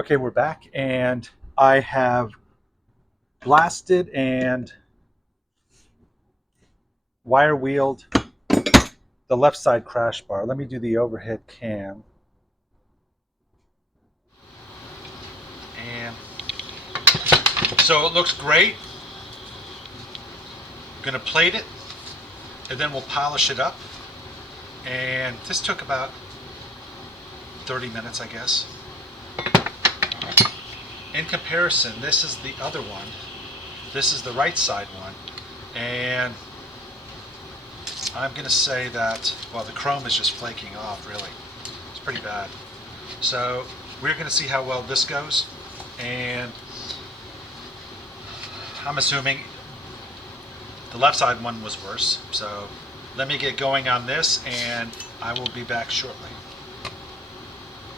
Okay, we're back, and I have blasted and wire wheeled the left side crash bar. Let me do the overhead cam. And so it looks great. I'm gonna plate it, and then we'll polish it up. And this took about 30 minutes, I guess. In comparison, this is the other one. This is the right side one. And I'm gonna say that, well, the chrome is just flaking off, really. It's pretty bad. So we're gonna see how well this goes. And I'm assuming the left side one was worse. So let me get going on this, and I will be back shortly.